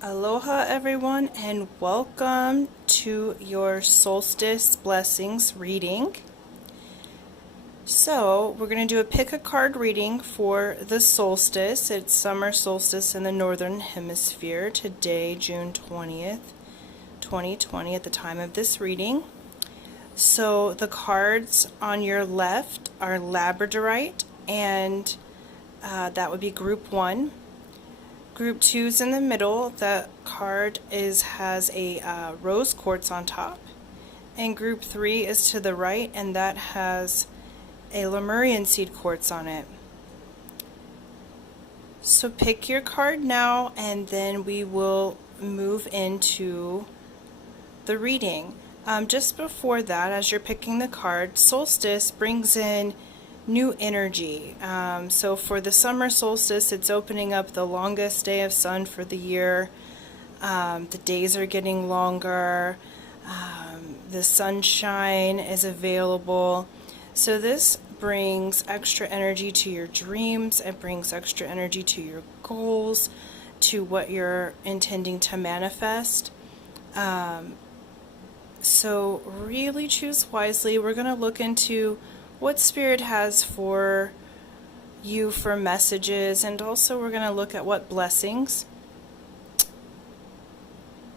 Aloha everyone, and welcome to your Solstice Blessings reading. So we're going to do a pick a card reading for the solstice. It's summer solstice in the northern hemisphere today, June 20th, 2020 at the time of this reading. So the cards on your left are Labradorite, and that would be group 1. Group 2 is in the middle. The card has a rose quartz on top. And group 3 is to the right, and that has a Lemurian seed quartz on it. So pick your card now, and then we will move into the reading. Just before that, as you're picking the card, solstice brings in new energy. So for the summer solstice, it's opening up the longest day of sun for the year. The days are getting longer. The sunshine is available. So this brings extra energy to your dreams. It brings extra energy to your goals, to what you're intending to manifest. So really choose wisely. We're going to look into what Spirit has for you for messages, and also we're going to look at what blessings.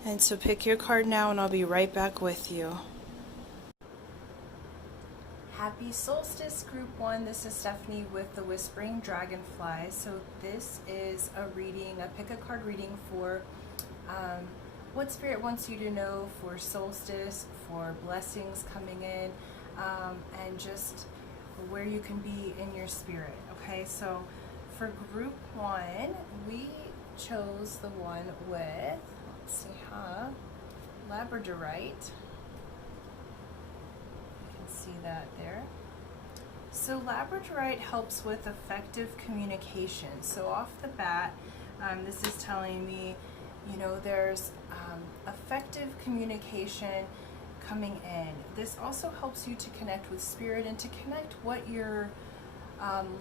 And so pick your card now, and I'll be right back with you. Happy Solstice Group 1. This is Stephanie with the Whispering Dragonfly. So this is a reading, a pick a card reading for what Spirit wants you to know for solstice, for blessings coming in, and just where you can be in your spirit. Okay, so for group 1, we chose the one with, let's see, Labradorite. You can see that there. So Labradorite helps with effective communication. So off the bat, this is telling me, there's effective communication coming in. This also helps you to connect with Spirit and to connect what you're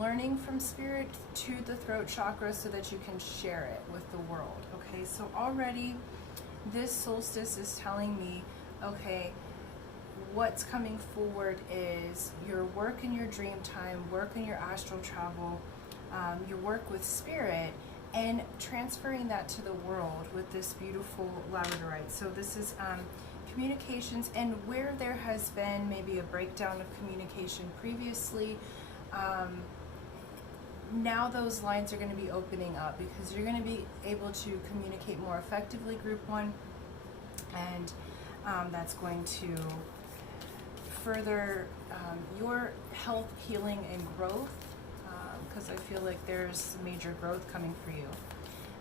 learning from Spirit to the throat chakra so that you can share it with the world. Okay, so already this solstice is telling me, okay, what's coming forward is your work in your dream time, work in your astral travel, your work with Spirit, and transferring that to the world with this beautiful Labradorite. So this is communications, and where there has been maybe a breakdown of communication previously, now those lines are going to be opening up because you're going to be able to communicate more effectively, group 1, and that's going to further your health, healing, and growth, because I feel like there's major growth coming for you.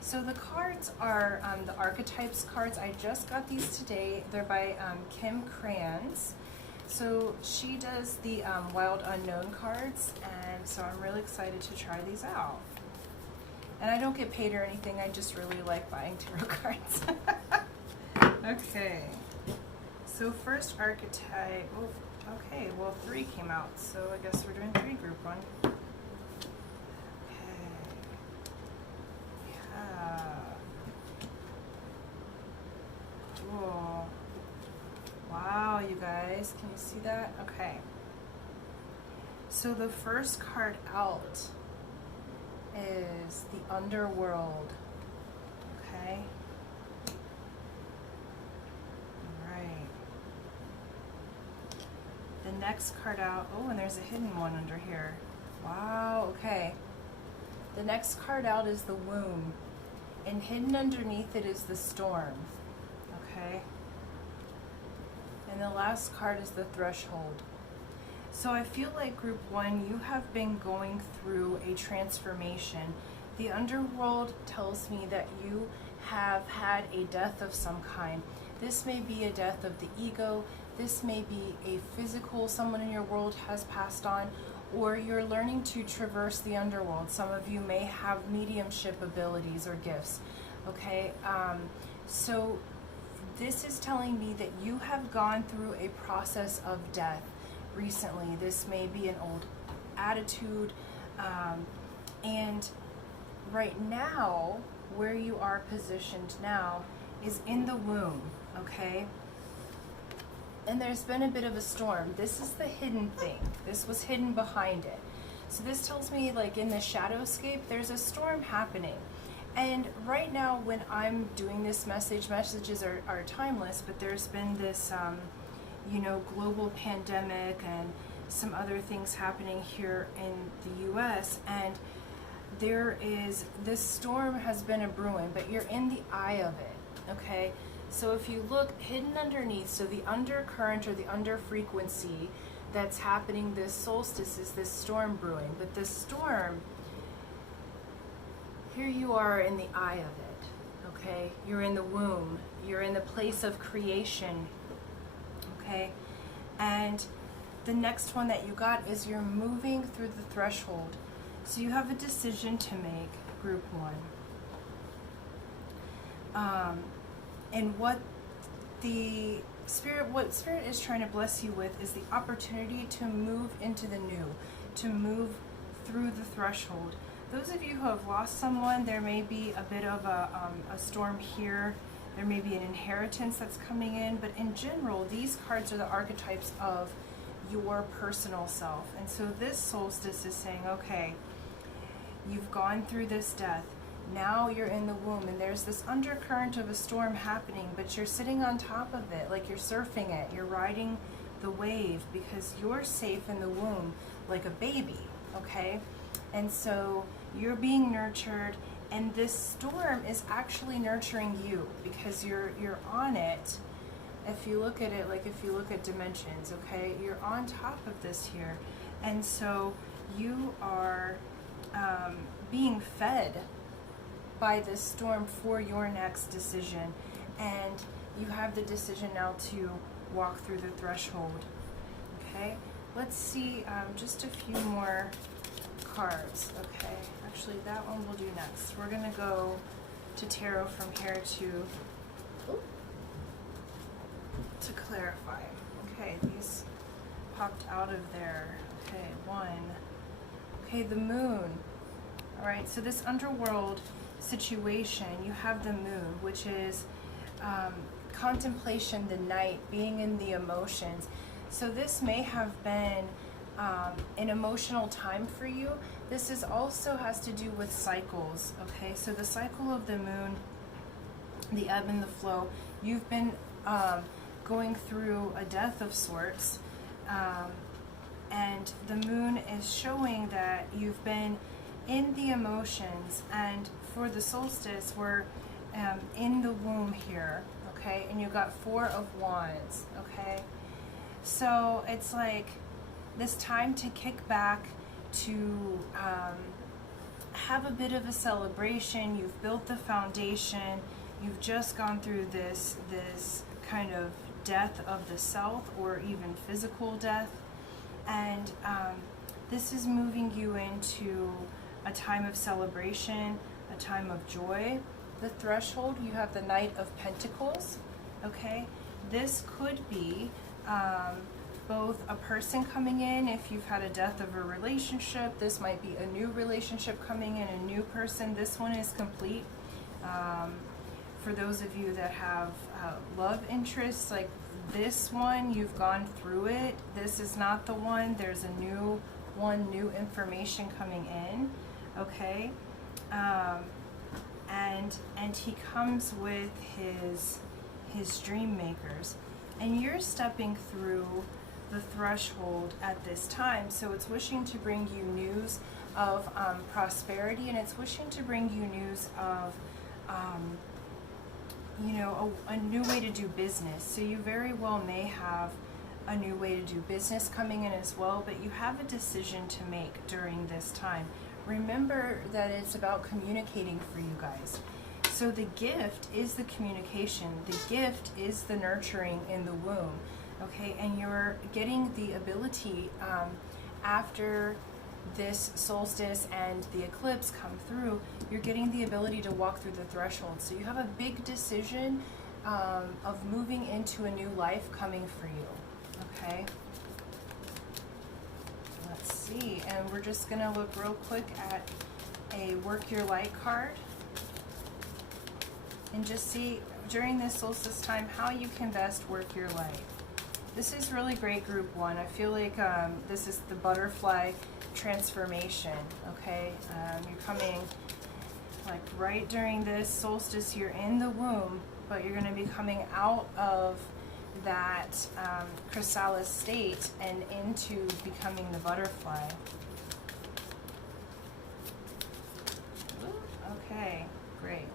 So the cards are the Archetypes cards. I just got these today. They're by Krans. So she does the Wild Unknown cards, and so I'm really excited to try these out. And I don't get paid or anything. I just really like buying tarot cards. Okay. So first archetype. Oh, okay, well 3 came out, so I guess we're doing 3 group 1. Cool. Wow, you guys, can you see that? Okay. So the first card out is the Underworld. Okay. Alright. The next card out, oh, and there's a hidden one under here. Wow, okay. The next card out is the Womb, and hidden underneath it is the Storm. Okay. And the last card is the Threshold. So I feel like group 1, you have been going through a transformation. The Underworld tells me that you have had a death of some kind. This may be a death of the ego. This may be a physical, someone in your world has passed on, or you're learning to traverse the underworld. Some of you may have mediumship abilities or gifts. Okay, so this is telling me that you have gone through a process of death recently. This may be an old attitude, and right now where you are positioned now is in the womb, okay? And there's been a bit of a storm. This is the hidden thing. This was hidden behind it. So this tells me, like, in the shadowscape, there's a storm happening. And right now, when I'm doing this messages are timeless, but there's been this, you know, global pandemic and some other things happening here in the US, and this storm has been a brewing, but you're in the eye of it, okay? So if you look hidden underneath, so the undercurrent or the under frequency that's happening this solstice is this storm brewing. But this storm, here you are in the eye of it, okay? You're in the womb. You're in the place of creation, okay? And the next one that you got is you're moving through the threshold. So you have a decision to make, group one. And what Spirit is trying to bless you with is the opportunity to move into the new, to move through the threshold. Those of you who have lost someone, there may be a bit of a storm here. There may be an inheritance that's coming in, but in general, these cards are the archetypes of your personal self. And so this solstice is saying, okay, you've gone through this death. Now you're in the womb, and there's this undercurrent of a storm happening, but you're sitting on top of it, like you're surfing it. You're riding the wave because you're safe in the womb like a baby, okay? And so you're being nurtured, and this storm is actually nurturing you because you're on it. If you look at it, like if you look at dimensions, okay, you're on top of this here. And so you are being fed by this storm for your next decision, and you have the decision now to walk through the threshold. Okay, let's see just a few more cards. Okay, actually that one we'll do next. We're gonna go to tarot from here to clarify. Okay, these popped out of there. Okay, one. Okay, the moon. All right, so this underworld situation, you have the moon, which is contemplation, the night, being in the emotions. So this may have been an emotional time for you. This is also has to do with cycles, okay? So the cycle of the moon, the ebb and the flow, you've been going through a death of sorts, and the moon is showing that you've been in the emotions, and for the solstice, we're in the womb here, okay? And you got 4 of Wands, okay? So it's like this time to kick back, to have a bit of a celebration. You've built the foundation. You've just gone through this kind of death of the self, or even physical death, and this is moving you into a time of celebration, a time of joy. The threshold, you have the Knight of Pentacles, okay? This could be both a person coming in, if you've had a death of a relationship. This might be a new relationship coming in, a new person. This one is complete. For those of you that have love interests, like this one, you've gone through it. This is not the one. There's a new one, new information coming in, okay? And he comes with his dream makers, and you're stepping through the threshold at this time. So it's wishing to bring you news of prosperity, and it's wishing to bring you news of you know, a new way to do business. So you very well may have a new way to do business coming in as well, but you have a decision to make during this time. Remember that it's about communicating for you guys. So the gift is the communication. The gift is the nurturing in the womb, okay? And you're getting the ability after this solstice and the eclipse come through, you're getting the ability to walk through the threshold. So you have a big decision of moving into a new life coming for you, okay? Let's see, and we're just gonna look real quick at a Work Your Light card. and just see during this solstice time how you can best work your life. This is really great, group one. I feel like this is the butterfly transformation, okay? You're coming like right during this solstice, you're in the womb, but you're going to be coming out of that chrysalis state and into becoming the butterfly. Okay, great.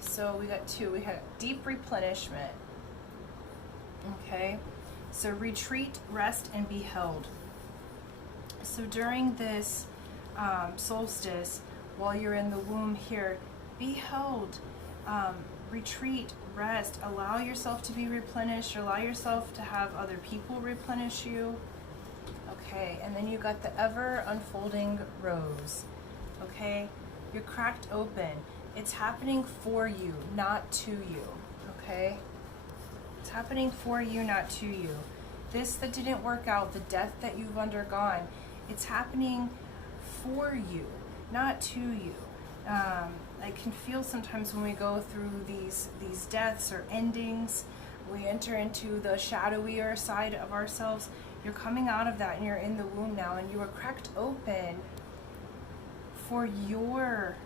So we got two. We had deep replenishment. Okay, so retreat, rest, and be held. So during this solstice, while you're in the womb here, be held, retreat, rest, allow yourself to be replenished, allow yourself to have other people replenish you. Okay, and then you got the ever unfolding rose. Okay, you're cracked open. It's happening for you, not to you. Okay, it's happening for you, not to you. This that didn't work out, the death that you've undergone, it's happening for you, not to you. I can feel sometimes when we go through these deaths or endings, we enter into the shadowier side of ourselves. You're coming out of that and you're in the womb now, and you are cracked open for your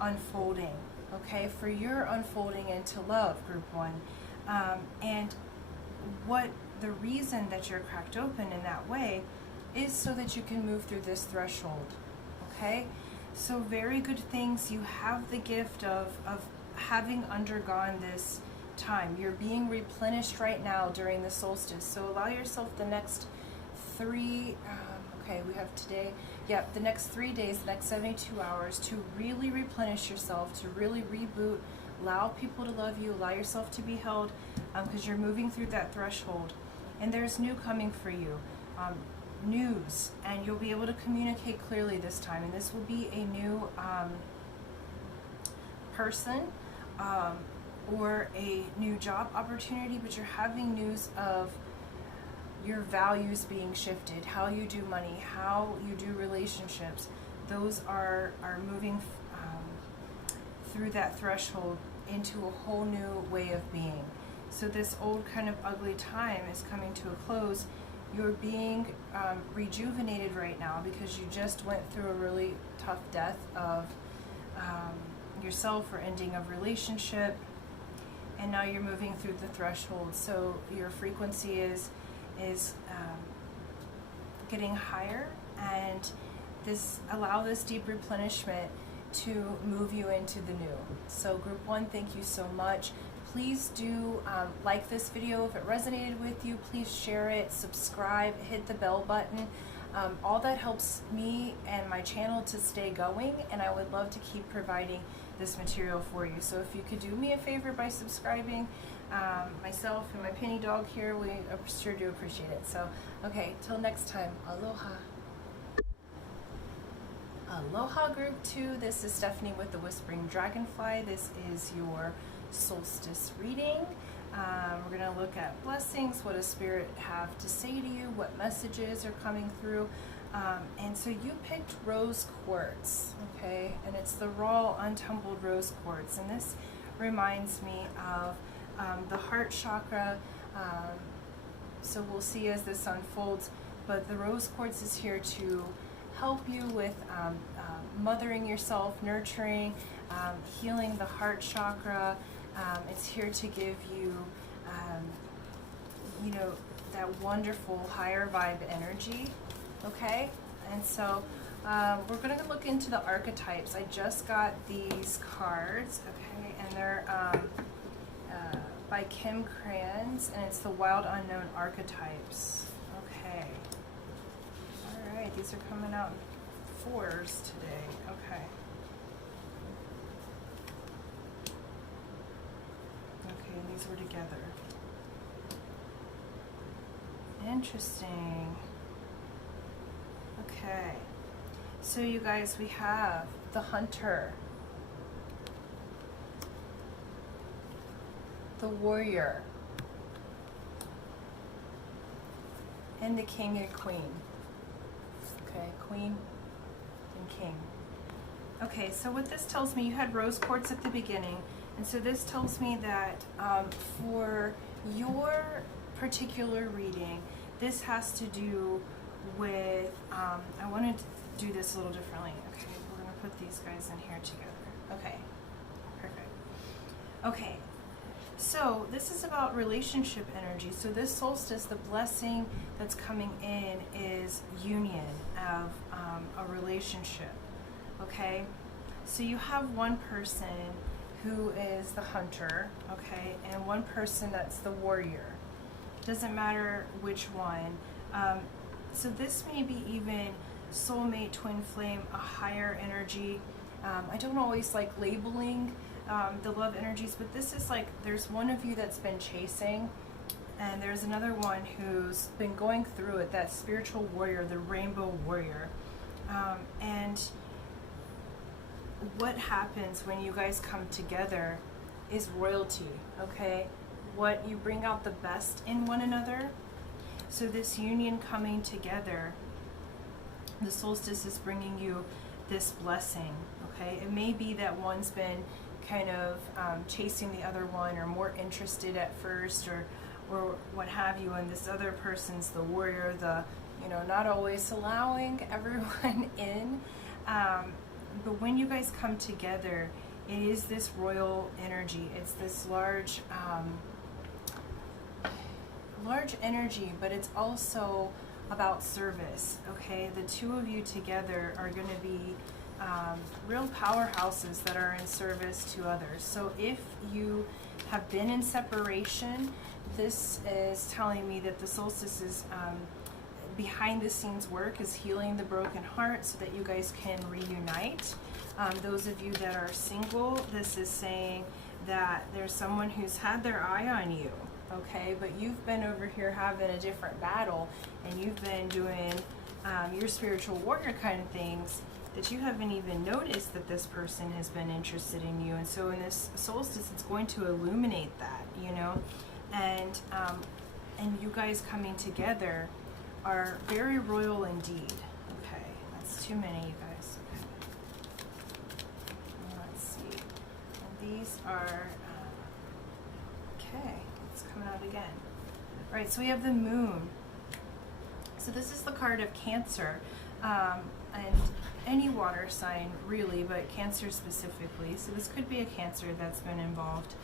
unfolding, okay? For your unfolding into love, group one. And what the reason that you're cracked open in that way is so that you can move through this threshold, okay? So very good things. You have the gift of having undergone this time. You're being replenished right now during the solstice. So allow yourself the next three, okay, we have today, the next 3 days, the next 72 hours to really replenish yourself, to really reboot, allow people to love you, allow yourself to be held, because you're moving through that threshold. And there's new coming for you. News, and you'll be able to communicate clearly this time, and this will be a new person or a new job opportunity, but you're having news of your values being shifted, how you do money, how you do relationships. Those are moving through that threshold into a whole new way of being. So this old kind of ugly time is coming to a close. You're being rejuvenated right now because you just went through a really tough death of yourself or ending of relationship, and now you're moving through the threshold. So your frequency is getting higher, and allow this deep replenishment to move you into the new. So group one, thank you so much. Please do like this video if it resonated with you. Please share it, subscribe, hit the bell button. All that helps me and my channel to stay going, and I would love to keep providing this material for you. So if you could do me a favor by subscribing, myself and my penny dog here, we sure do appreciate it. So, okay, till next time, aloha. Aloha group two, this is Stephanie with the Whispering Dragonfly. This is your solstice reading. We're going to look at blessings, what does Spirit have to say to you, what messages are coming through. And so you picked rose quartz, okay? And it's the raw, untumbled rose quartz. And this reminds me of the heart chakra. So we'll see as this unfolds. But the rose quartz is here to help you with mothering yourself, nurturing, healing the heart chakra. It's here to give you, that wonderful higher vibe energy, okay? And so we're going to look into the archetypes. I just got these cards, okay, and they're by Krans, and it's the Wild Unknown Archetypes, okay. All right, these are coming out in 4s today, okay. Okay, and these were together. Interesting. Okay, so you guys, we have the Hunter, the Warrior, and the King and Queen. Okay, Queen and King. Okay, so what this tells me, you had rose quartz at the beginning. And so this tells me that for your particular reading, this has to do with, I wanted to do this a little differently. Okay, we're going to put these guys in here together. Okay, perfect. Okay, so this is about relationship energy. So this solstice, the blessing that's coming in is union of a relationship. Okay, so you have one person who is the hunter, okay, and one person that's the warrior. Doesn't matter which one. So this may be even soulmate, twin flame, a higher energy. I don't always like labeling the love energies, but this is like there's one of you that's been chasing, and there's another one who's been going through it, that spiritual warrior, the rainbow warrior. And what happens when you guys come together is royalty, okay? What you bring out the best in one another. So this union coming together, the solstice is bringing you this blessing, okay? It may be that one's been kind of chasing the other one, or more interested at first, or what have you, and this other person's the warrior, the, you know, not always allowing everyone in. But when you guys come together, it is this royal energy. It's this large energy, but it's also about service, okay? The two of you together are going to be real powerhouses that are in service to others. So if you have been in separation, this is telling me that the solstice is behind the scenes work is healing the broken heart so that you guys can reunite. Those of you that are single, this is saying that there's someone who's had their eye on you, okay? But you've been over here having a different battle, and you've been doing your spiritual warrior kind of things that you haven't even noticed that this person has been interested in you. And so in this solstice, it's going to illuminate that, you know? And you guys coming together are very royal indeed. Okay, that's too many, you guys. Okay. Let's see. And these are, okay, it's coming out again. All right, so we have the moon. So this is the card of Cancer, and any water sign really, but Cancer specifically. So this could be a Cancer that's been involved.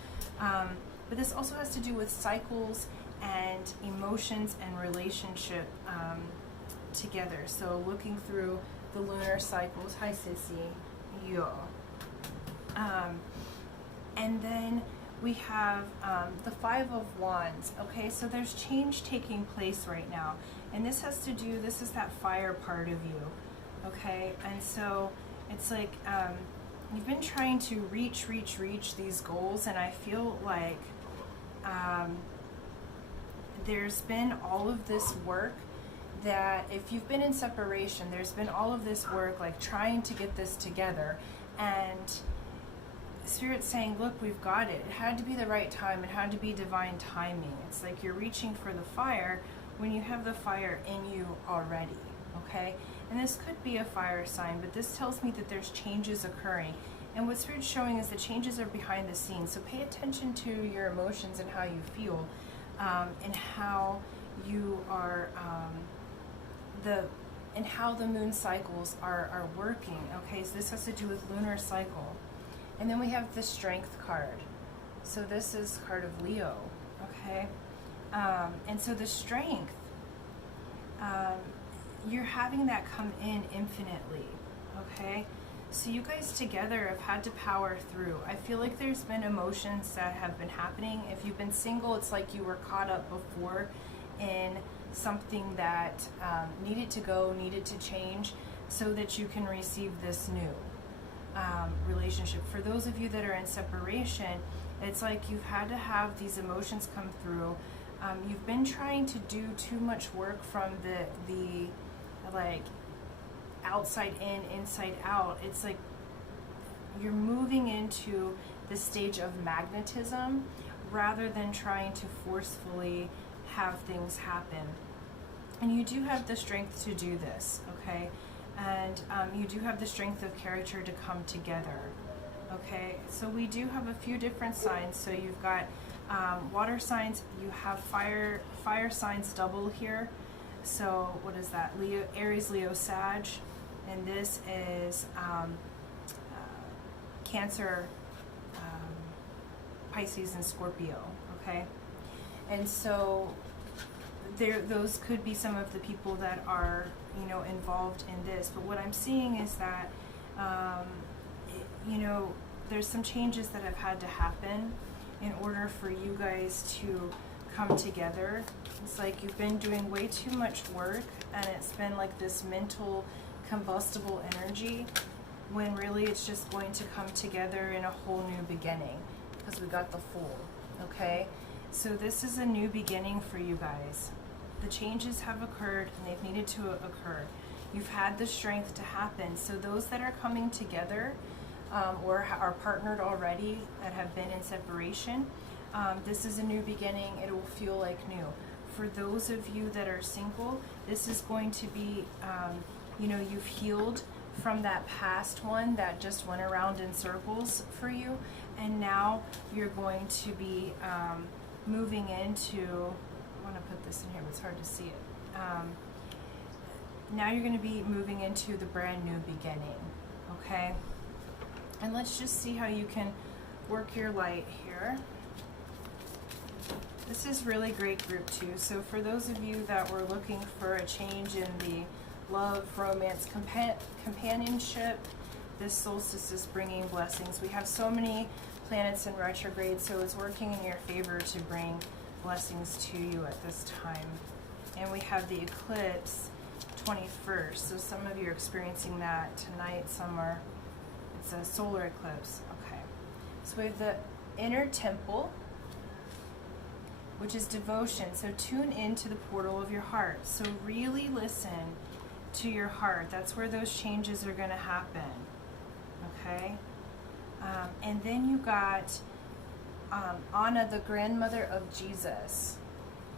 But this also has to do with cycles and emotions and relationship together. So looking through the lunar cycles. Hi, Sissy. Yo. And then we have the Five of Wands. Okay, so there's change taking place right now. And this has to do, this is that fire part of you. Okay, and so it's like you've been trying to reach these goals, and I feel like there's been all of this work that if you've been in separation, there's been all of this work like trying to get this together, and Spirit's saying, look, we've got it. It had to be the right time. It had to be divine timing. It's like you're reaching for the fire when you have the fire in you already, okay? And this could be a fire sign, but this tells me that there's changes occurring. And what Spirit's showing is the changes are behind the scenes. So pay attention to your emotions and how you feel, and how you are, and how the moon cycles are working. Okay, so this has to do with lunar cycle. And then we have the Strength card. So this is card of Leo, okay? And so the Strength, you're having that come in infinitely, okay? So you guys together have had to power through. I feel like there's been emotions that have been happening. If you've been single, it's like you were caught up before in something that needed to go, needed to change, so that you can receive this new relationship. For those of you that are in separation, it's like you've had to have these emotions come through. You've been trying to do too much work from the like outside in, inside out. It's like you're moving into the stage of magnetism rather than trying to forcefully have things happen. And you do have the strength to do this, okay? And you do have the strength of character to come together, Okay, so we do have a few different signs. So you've got water signs, you have fire signs double here. So what is that? Leo, Aries, Leo, Sag, and this is Cancer, Pisces, and Scorpio. Okay, and so those could be some of the people that are, you know, involved in this. But what I'm seeing is that you know, there's some changes that have had to happen in order for you guys to come together. It's like you've been doing way too much work, and it's been like this mental combustible energy, when really it's just going to come together in a whole new beginning, because we got the Fool. Okay, so this is a new beginning for you guys. The changes have occurred, and they've needed to occur. You've had the strength to happen. So those that are coming together, or are partnered already, that have been in separation, this is a new beginning. It will feel like new. For those of you that are single, this is going to be, you know, you've healed from that past one that just went around in circles for you, and now you're going to be moving into, I want to put this in here, but it's hard to see it. Now you're going to be moving into the brand new beginning, okay? And let's just see how you can work your light here. This is really great group 2. So for those of you that were looking for a change in the love, romance, companionship, this solstice is bringing blessings. We have so many planets in retrograde, so it's working in your favor to bring blessings to you at this time. And we have the eclipse 21st, so some of you are experiencing that tonight, some are, it's a solar eclipse. Okay, so we have the inner temple, which is devotion. So tune into the portal of your heart. So really listen to your heart. That's where those changes are going to happen. Okay, and then you got Anna, the grandmother of Jesus.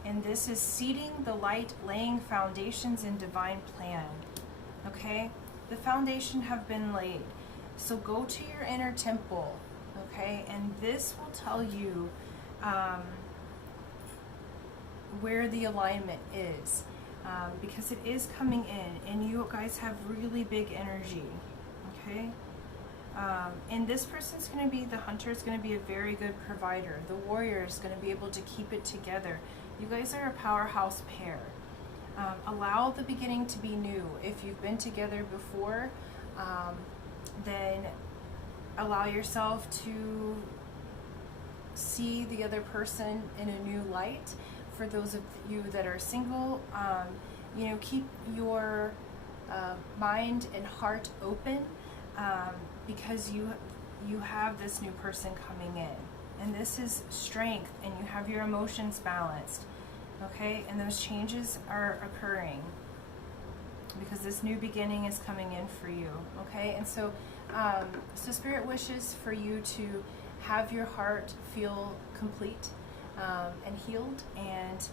And this is seeding the light, laying foundations in divine plan. Okay? The foundation have been laid. So go to your inner temple. Okay? And this will tell you where the alignment is. Because it is coming in. And you guys have really big energy. Okay? And this person's going to be, the hunter is going to be a very good provider. The warrior is going to be able to keep it together. You guys are a powerhouse pair. Allow the beginning to be new. If you've been together before, then allow yourself to see the other person in a new light. For those of you that are single, you know, keep your mind and heart open, because you have this new person coming in. And this is strength, and you have your emotions balanced, okay? And those changes are occurring because this new beginning is coming in for you, okay? And so, so Spirit wishes for you to have your heart feel complete and healed, and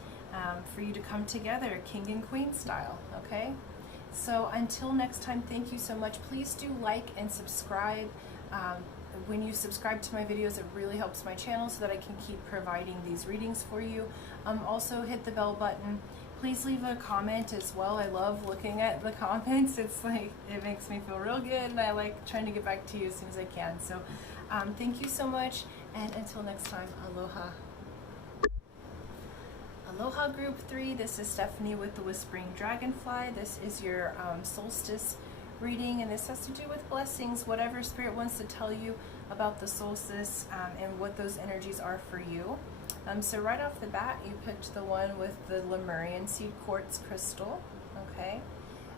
for you to come together, king and queen style, okay? So until next time, thank you so much. Please do like and subscribe. When you subscribe to my videos, it really helps my channel so that I can keep providing these readings for you. Also hit the bell button. Please leave a comment as well. I love looking at the comments. It's like, it makes me feel real good, and I like trying to get back to you as soon as I can. So thank you so much, and until next time, aloha. Aloha Group 3, this is Stephanie with the Whispering Dragonfly. This is your solstice reading, and this has to do with blessings, whatever Spirit wants to tell you about the solstice, and what those energies are for you. So right off the bat, you picked the one with the Lemurian seed quartz crystal. Okay,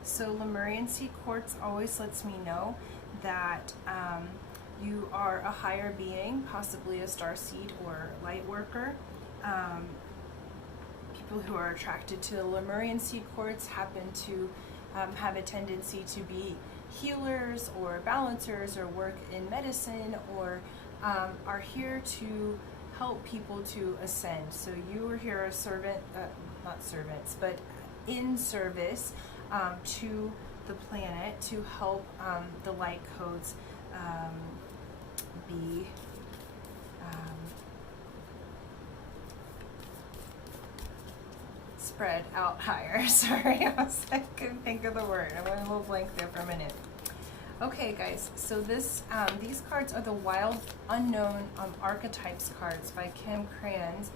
so Lemurian seed quartz always lets me know that you are a higher being, possibly a star seed or light worker. People who are attracted to the Lemurian seed quartz happen to have a tendency to be healers or balancers, or work in medicine, or are here to help people to ascend. So you are here as servant, not servants, but in service to the planet, to help the light codes be spread out higher. Sorry, I couldn't think of the word. I went a little blank there for a minute. Okay, guys, so these cards are the Wild Unknown Archetypes cards by Krans.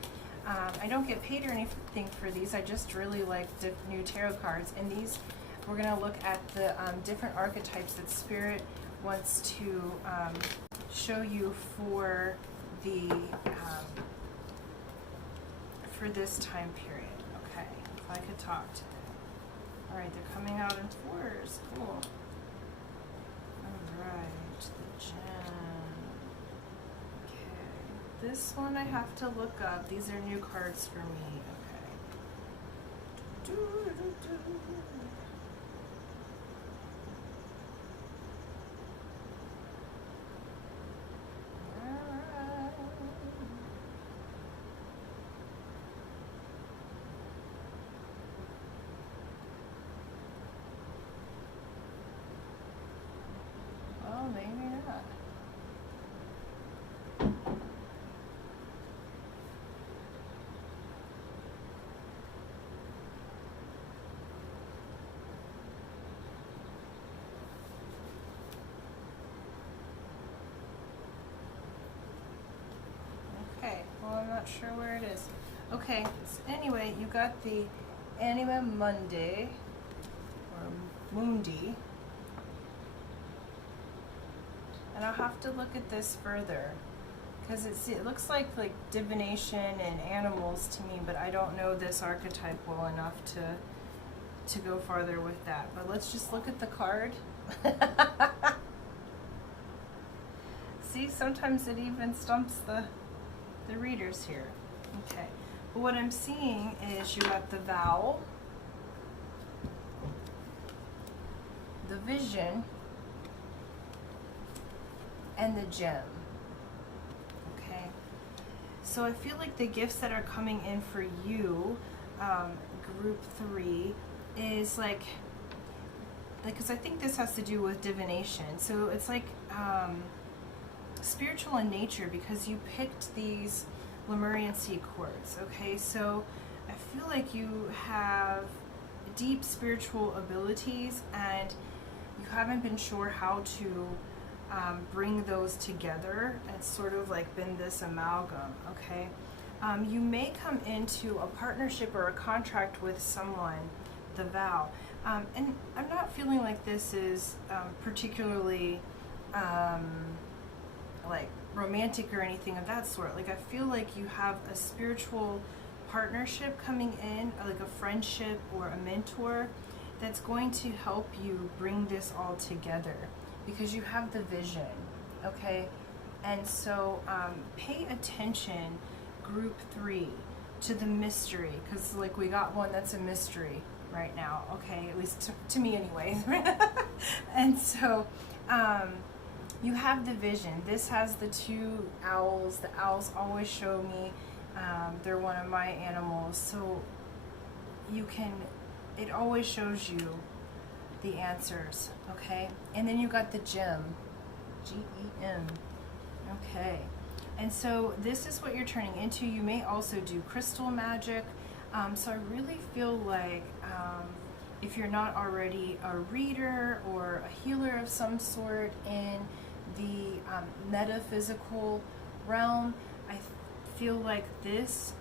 I don't get paid or anything for these. I just really like the new tarot cards. And these, we're going to look at the different archetypes that Spirit wants to show you for the for this time period. Okay, if I could talk to them. All right, they're coming out in fours. Cool. Alright, the gem. Okay. This one I have to look up. These are new cards for me. Okay. Alright. Well, maybe not. Okay, well, I'm not sure where it is. Okay, so anyway, you got the Anima Mundi, or Mundi. And I'll have to look at this further because it looks like divination and animals to me, but I don't know this archetype well enough to go farther with that. But let's just look at the card. See, sometimes it even stumps the readers here. Okay, but what I'm seeing is you got the vow, the vision, and the gem. Okay, so I feel like the gifts that are coming in for you, group 3, is because I think this has to do with divination. So it's spiritual in nature because you picked these Lemurian seed cords. Okay, so I feel like you have deep spiritual abilities and you haven't been sure how to bring those together. It's sort of been this amalgam. Okay, you may come into a partnership or a contract with someone, the vow, and I'm not feeling like this is particularly romantic or anything of that sort. I feel like you have a spiritual partnership coming in, like a friendship or a mentor that's going to help you bring this all together because you have the vision. Okay, and so pay attention, group 3, to the mystery, because we got one that's a mystery right now. Okay, at least to me anyway. And so you have the vision. This has the 2 owls. The owls always show me, they're one of my animals, so it always shows you the answers. Okay, and then you got the gem, G-E-M. Okay, and so this is what you're turning into. You may also do crystal magic. So I really feel like if you're not already a reader or a healer of some sort in the metaphysical realm, I feel like this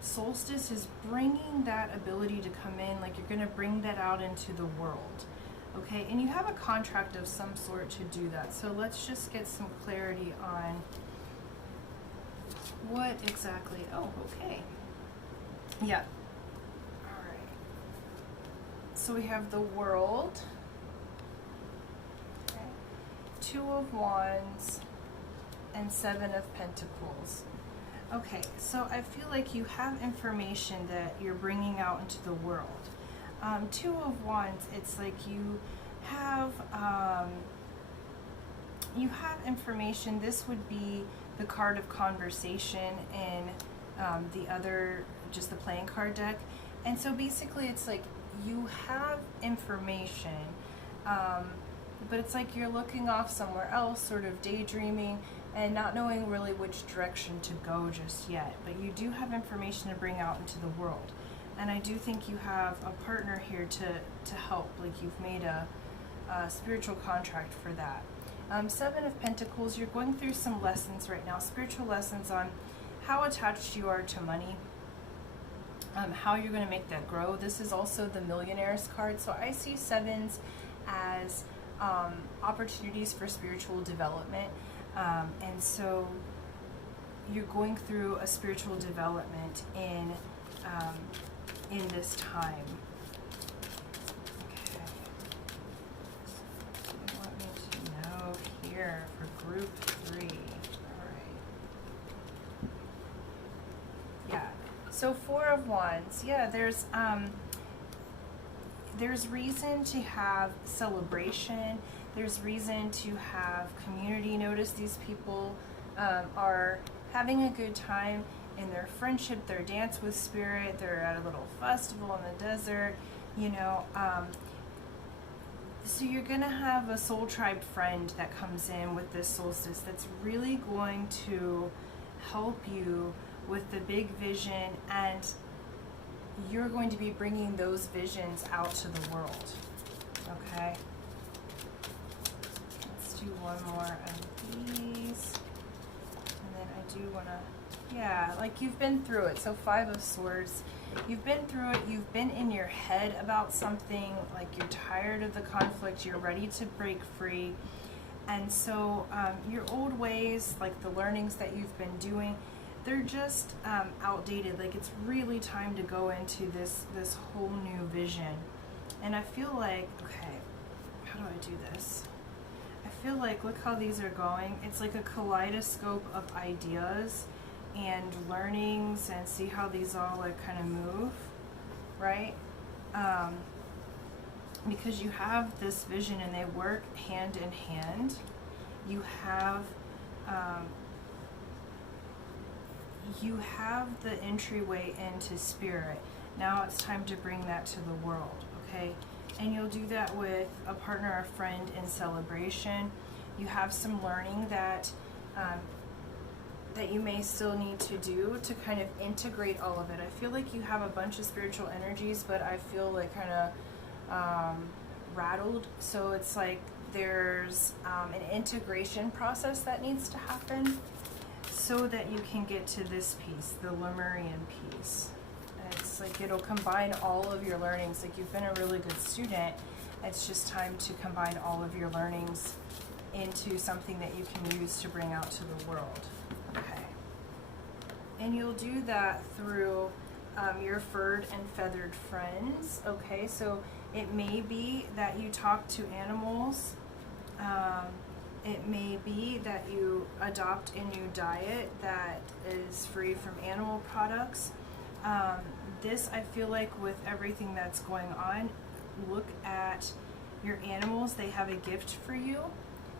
solstice is bringing that ability to come in, you're going to bring that out into the world. Okay, and you have a contract of some sort to do that. So let's just get some clarity on what exactly. Oh, okay. Yeah. All right. So we have the World. Okay. 2 of Wands and 7 of Pentacles. Okay, so I feel like you have information that you're bringing out into the world. 2 of Wands, it's you have information. This would be the card of conversation in the other, just the playing card deck. And so basically it's you have information, but it's you're looking off somewhere else, sort of daydreaming, and not knowing really which direction to go just yet. But you do have information to bring out into the world. And I do think you have a partner here to help. Like you've made a spiritual contract for that. Seven of Pentacles, you're going through some lessons right now, spiritual lessons on how attached you are to money, how you're going to make that grow. This is also the Millionaire's card. So I see sevens as opportunities for spiritual development. And so you're going through a spiritual development in this time. Okay. So what do you want me to know here for group 3? All right. Yeah. So 4 of Wands. Yeah, there's reason to have celebration. There's reason to have community. Notice these people are having a good time in their friendship, their dance with spirit. They're at a little festival in the desert, you know. So you're going to have a soul tribe friend that comes in with this solstice that's really going to help you with the big vision, and you're going to be bringing those visions out to the world. Okay? Let's do one more of these. And then I do want to, yeah, like you've been through it. So 5 of Swords. You've been through it. You've been in your head about something. Like you're tired of the conflict. You're ready to break free. And so your old ways, like the learnings that you've been doing, they're just outdated. Like it's really time to go into this whole new vision. And I feel like, okay, how do I do this? I feel like, look how these are going. It's like a kaleidoscope of ideas and learnings, and see how these all like kind of move, right? Because you have this vision and they work hand in hand. You have the entryway into spirit. Now it's time to bring that to the world, okay? And you'll do that with a partner, a friend in celebration. You have some learning that that you may still need to do to kind of integrate all of it. I feel like you have a bunch of spiritual energies, but I feel like kind of rattled. So it's like there's an integration process that needs to happen so that you can get to this piece, the Lemurian piece. It's like it'll combine all of your learnings. Like you've been a really good student. It's just time to combine all of your learnings into something that you can use to bring out to the world. Okay. And you'll do that through your furred and feathered friends. Okay, so it may be that you talk to animals. It may be that you adopt a new diet that is free from animal products. This, I feel like with everything that's going on, look at your animals. They have a gift for you.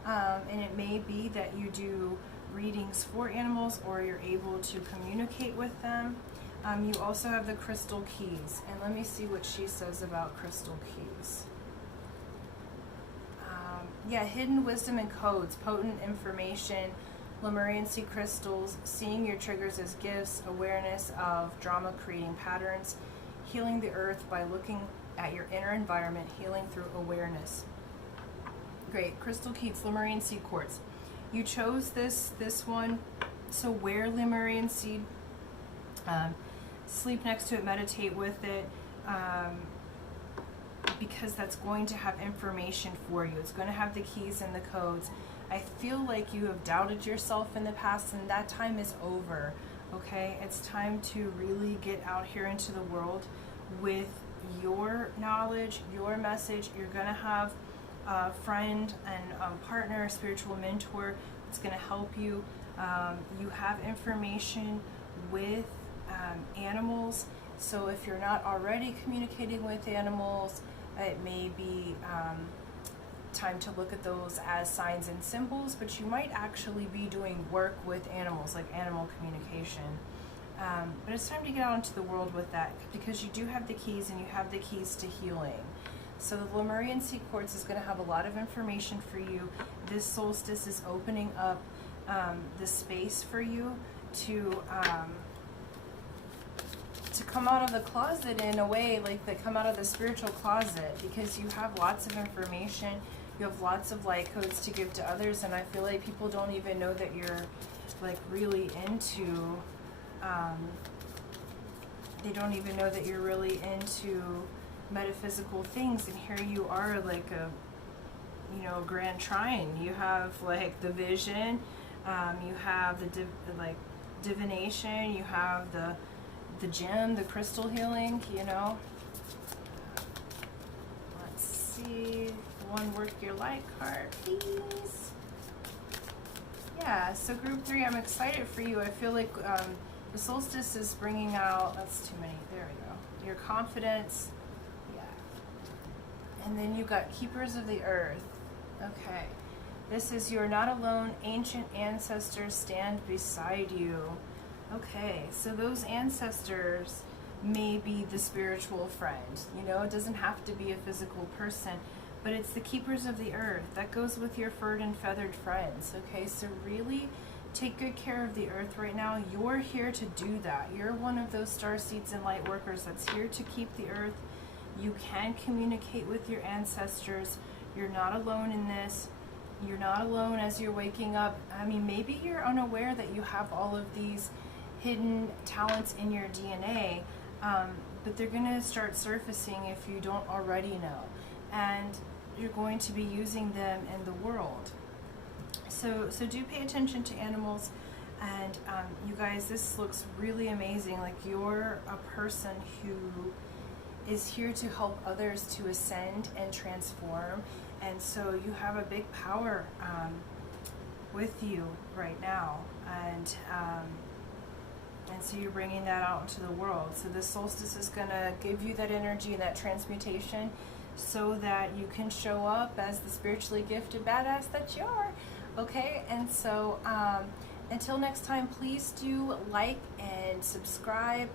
And it may be that you do readings for animals, or you're able to communicate with them. You also have the crystal keys. And let me see what she says about crystal keys. Yeah, hidden wisdom and codes, potent information, Lemurian sea crystals, seeing your triggers as gifts, awareness of drama creating patterns, healing the earth by looking at your inner environment, healing through awareness. Great. Crystal keys, Lemurian seed quartz. You chose this one, so wear Lemurian seed. Sleep next to it, meditate with it. Because that's going to have information for you. It's going to have the keys and the codes. I feel like you have doubted yourself in the past, and that time is over, okay? It's time to really get out here into the world with your knowledge, your message. You're going to have a friend and partner, spiritual mentor that's going to help you. You have information with animals. So if you're not already communicating with animals, it may be time to look at those as signs and symbols, but you might actually be doing work with animals, like animal communication. But it's time to get out into the world with that, because you do have the keys, and you have the keys to healing. So the Lemurian sea quartz is going to have a lot of information for you. This solstice is opening up the space for you to come out of the closet in a way, like they come out of the spiritual closet, because you have lots of information, you have lots of light codes to give to others, and I feel like people don't even know that you're like really into, they don't even know that you're really into metaphysical things, and here you are like a, you know, a grand trine. You have like the vision, you have the divination, you have the gem, the crystal healing, you know. Let's see, one work your light card, please. Yeah, so group 3, I'm excited for you. I feel like the solstice is bringing out, that's too many, there we go, your confidence. Yeah. And then you got keepers of the earth. Okay. This is you're not alone, ancient ancestors stand beside you. Okay, so those ancestors may be the spiritual friend. You know, it doesn't have to be a physical person, but it's the keepers of the earth. That goes with your furred and feathered friends. Okay, so really take good care of the earth right now. You're here to do that. You're one of those star seeds and light workers that's here to keep the earth. You can communicate with your ancestors. You're not alone in this. You're not alone as you're waking up. I mean, maybe you're unaware that you have all of these hidden talents in your DNA, but they're going to start surfacing if you don't already know, and you're going to be using them in the world. So do pay attention to animals, and you guys, this looks really amazing. Like you're a person who is here to help others to ascend and transform, and so you have a big power with you right now, and so you're bringing that out into the world. So this solstice is going to give you that energy and that transmutation so that you can show up as the spiritually gifted badass that you are. Okay, and so until next time, please do like and subscribe.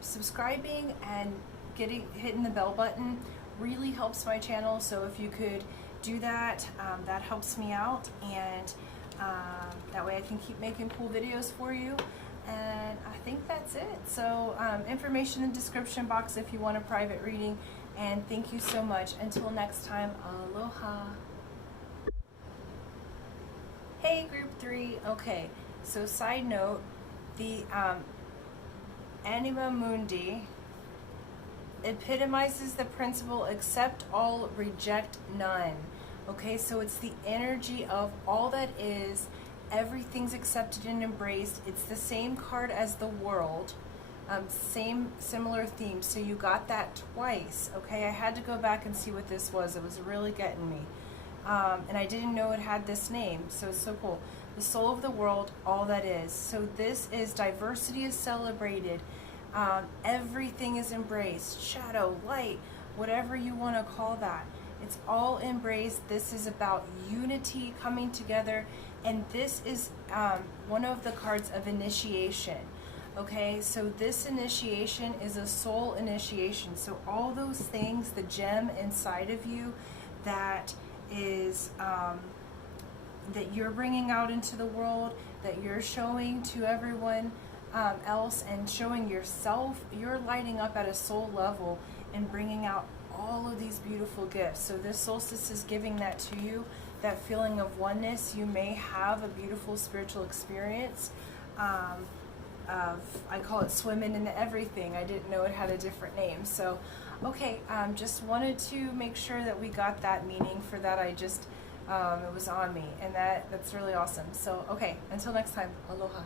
Subscribing and hitting the bell button really helps my channel, so if you could do that, that helps me out, and that way I can keep making cool videos for you. And I think that's it. So information in the description box if you want a private reading, and thank you so much. Until next time, aloha. Hey group 3. Okay, so side note, the Anima Mundi epitomizes the principle accept all, reject none. Okay, so it's the energy of all that is. Everything's accepted and embraced. It's the same card as the world, similar theme. So you got that twice. Okay, I had to go back and see what this was. It was really getting me, and I didn't know it had this name. So it's so cool. The soul of the world, all that is. So this is diversity is celebrated. Everything is embraced. Shadow, light, whatever you want to call that. It's all embraced. This is about unity, coming together. And this is one of the cards of initiation. Okay, so this initiation is a soul initiation. So all those things, the gem inside of you that is, that you're bringing out into the world, that you're showing to everyone else and showing yourself, you're lighting up at a soul level and bringing out all of these beautiful gifts. So this solstice is giving that to you. That feeling of oneness. You may have a beautiful spiritual experience of, I call it swimming in everything. I didn't know it had a different name. So, okay, just wanted to make sure that we got that meaning for that. I just, it was on me, and that's really awesome. So, okay, until next time, aloha.